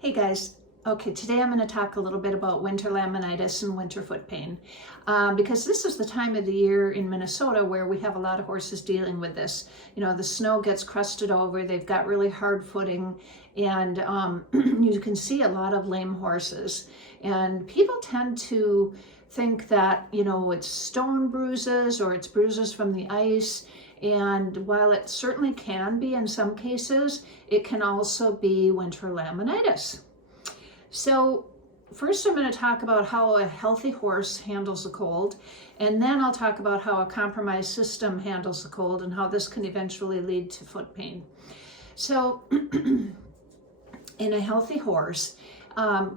Hey guys, okay, today I'm going to talk a little bit about winter laminitis and winter foot pain because this is the time of the year in Minnesota where we have a lot of horses dealing with this. You know, the snow gets crusted over, they've got really hard footing, and you can see a lot of lame horses. And people tend to think that, you know, it's stone bruises or it's bruises from the ice. And while it certainly can be in some cases, it can also be winter laminitis. So first I'm going to talk about how a healthy horse handles a cold, and then I'll talk about how a compromised system handles the cold and how this can eventually lead to foot pain. So in a healthy horse,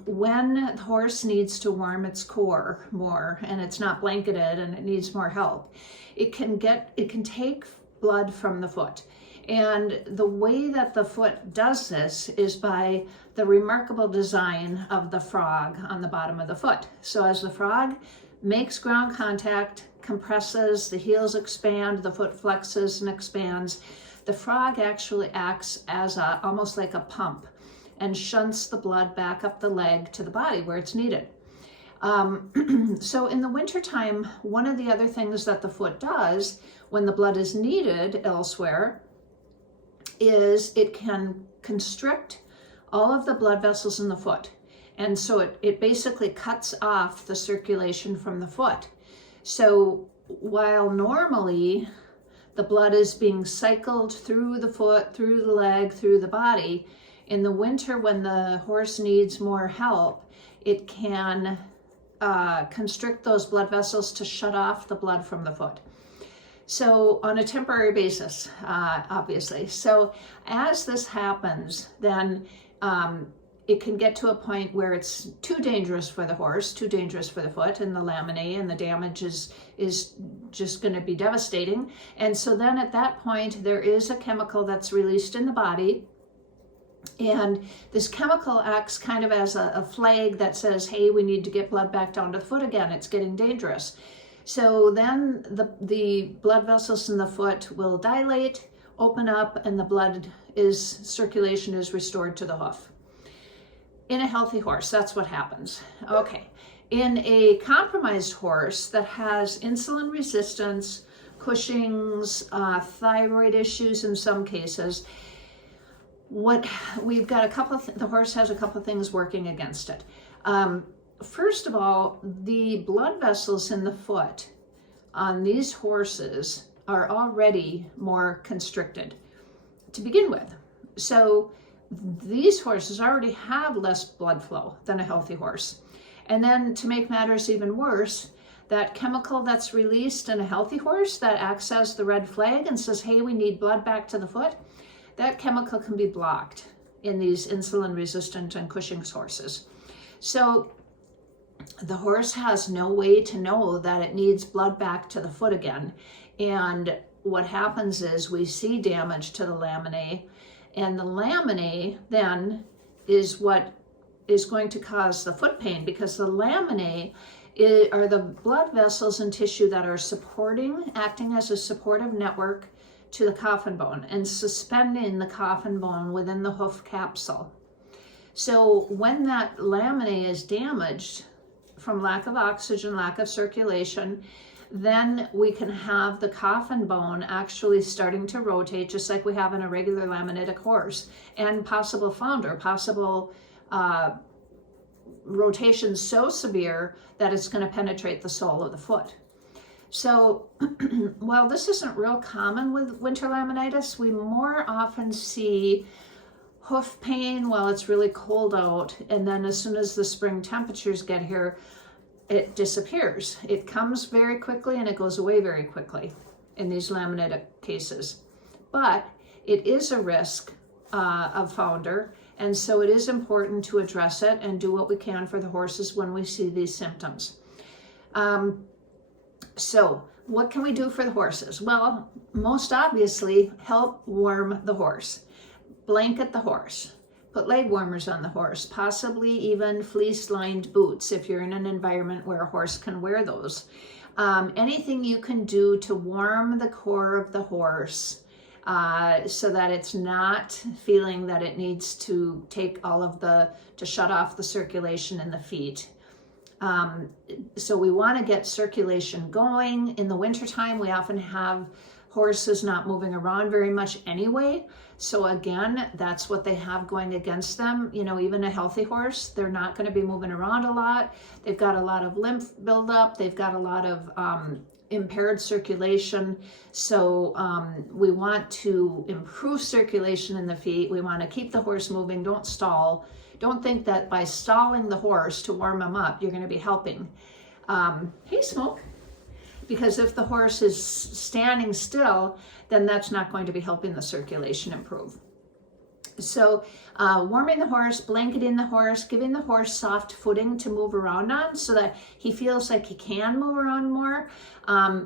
when the horse needs to warm its core more and it's not blanketed and it needs more help, it can take blood from the foot. And the way that the foot does this is by the remarkable design of the frog on the bottom of the foot. So as the frog makes ground contact, compresses, the heels expand, the foot flexes and expands, the frog actually acts as almost like a pump and shunts the blood back up the leg to the body where it's needed. So in the wintertime, one of the other things that the foot does when the blood is needed elsewhere is it can constrict all of the blood vessels in the foot. And so it basically cuts off the circulation from the foot. So while normally the blood is being cycled through the foot, through the leg, through the body, in the winter when the horse needs more help, it can constrict those blood vessels to shut off the blood from the foot. So on a temporary basis, obviously. So as this happens, then it can get to a point where it's too dangerous for the horse, too dangerous for the foot, and the laminae, and the damage is just going to be devastating. And so then at that point, there is a chemical that's released in the body. And this chemical acts kind of as a flag that says, hey, we need to get blood back down to the foot again. It's getting dangerous. So then the blood vessels in the foot will dilate, open up, and the circulation is restored to the hoof. In a healthy horse, that's what happens. Okay. In a compromised horse that has insulin resistance, Cushing's, thyroid issues in some cases, we've got the horse has a couple of things working against it. First of all, the blood vessels in the foot on these horses are already more constricted to begin with. So these horses already have less blood flow than a healthy horse. And then to make matters even worse, that chemical that's released in a healthy horse that acts as the red flag and says, hey, we need blood back to the foot, that chemical can be blocked in these insulin resistant and Cushing's horses. So the horse has no way to know that it needs blood back to the foot again. And what happens is we see damage to the laminae, and the laminae then is what is going to cause the foot pain, because the laminae are the blood vessels and tissue that are acting as a supportive network to the coffin bone and suspending the coffin bone within the hoof capsule. So when that laminae is damaged from lack of oxygen, lack of circulation, then we can have the coffin bone actually starting to rotate just like we have in a regular laminitic horse, and possible founder, possible rotation so severe that it's going to penetrate the sole of the foot. So while this isn't real common with winter laminitis, we more often see hoof pain while it's really cold out, and then as soon as the spring temperatures get here, it disappears. It comes very quickly and it goes away very quickly in these laminitic cases. But it is a risk of founder, and so it is important to address it and do what we can for the horses when we see these symptoms. So what can we do for the horses? Well, most obviously, help warm the horse. Blanket the horse. Put leg warmers on the horse, possibly even fleece-lined boots if you're in an environment where a horse can wear those. Anything you can do to warm the core of the horse so that it's not feeling that it needs to take to shut off the circulation in the feet. So we want to get circulation going. In the wintertime, we often have horses not moving around very much anyway. So again, that's what they have going against them. You know, even a healthy horse, they're not going to be moving around a lot. They've got a lot of lymph buildup. They've got a lot of impaired circulation. So we want to improve circulation in the feet. We want to keep the horse moving. Don't stall. Don't think that by stalling the horse to warm him up, you're going to be helping. Hey, Smoke. Because if the horse is standing still, then that's not going to be helping the circulation improve. So warming the horse, blanketing the horse, giving the horse soft footing to move around on so that he feels like he can move around more.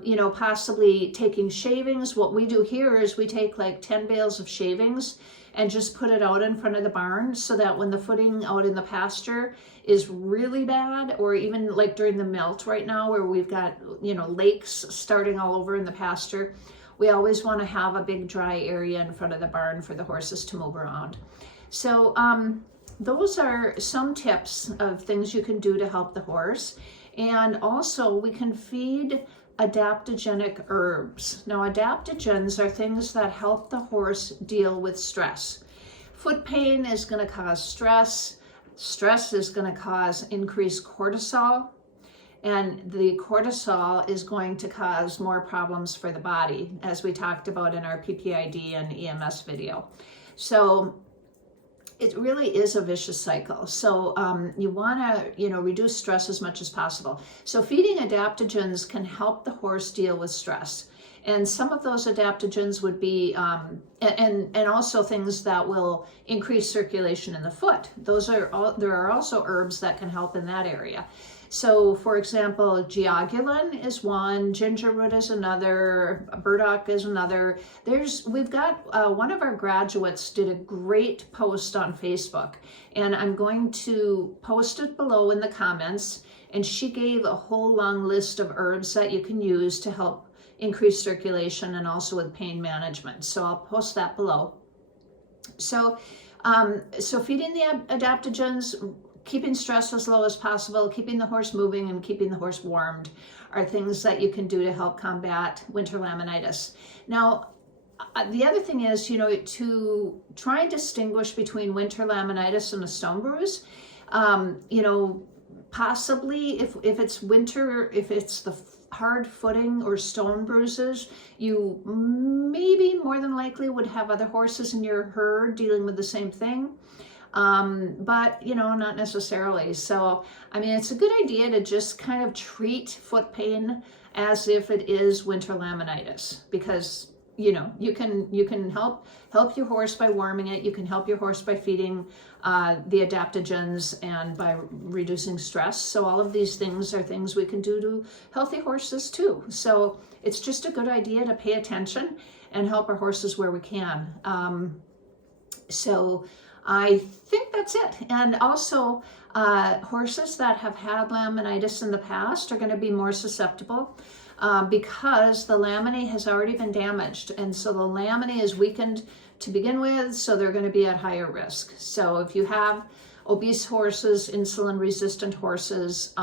You know, possibly taking shavings. What we do here is we take like 10 bales of shavings and just put it out in front of the barn so that when the footing out in the pasture is really bad, or even like during the melt right now where we've got, you know, lakes starting all over in the pasture, we always want to have a big dry area in front of the barn for the horses to move around. So those are some tips of things you can do to help the horse. And also we can feed adaptogenic herbs. Now, adaptogens are things that help the horse deal with stress. Foot pain is going to cause stress. Stress is going to cause increased cortisol. And the cortisol is going to cause more problems for the body, as we talked about in our PPID and EMS video. So it really is a vicious cycle. So you want to, you know, reduce stress as much as possible. So feeding adaptogens can help the horse deal with stress. And some of those adaptogens would be, and also things that will increase circulation in the foot. There are also herbs that can help in that area. So, for example, jiagulan is one, ginger root is another, burdock is another. We've got one of our graduates did a great post on Facebook, and I'm going to post it below in the comments. And she gave a whole long list of herbs that you can use to help increase circulation and also with pain management. So I'll post that below. So, so feeding the adaptogens, keeping stress as low as possible, keeping the horse moving and keeping the horse warmed are things that you can do to help combat winter laminitis. Now, the other thing is, you know, to try and distinguish between winter laminitis and a stone bruise, you know, possibly if it's winter, if it's the hard footing or stone bruises, you maybe more than likely would have other horses in your herd dealing with the same thing. But, you know, not necessarily. So, I mean, it's a good idea to just kind of treat foot pain as if it is winter laminitis, because, you know, you can help your horse by warming it. You can help your horse by feeding the adaptogens and by reducing stress. So all of these things are things we can do to healthy horses too. So it's just a good idea to pay attention and help our horses where we can. So I think that's it. And also, horses that have had laminitis in the past are going to be more susceptible because the laminae has already been damaged. And so the laminae is weakened to begin with, so they're going to be at higher risk. So if you have obese horses, insulin-resistant horses,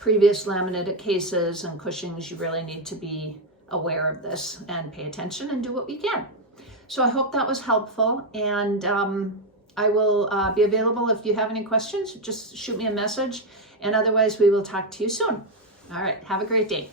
previous laminitic cases and Cushing's, you really need to be aware of this and pay attention and do what we can. So I hope that was helpful, and I will be available if you have any questions. Just shoot me a message, and otherwise we will talk to you soon. All right, have a great day.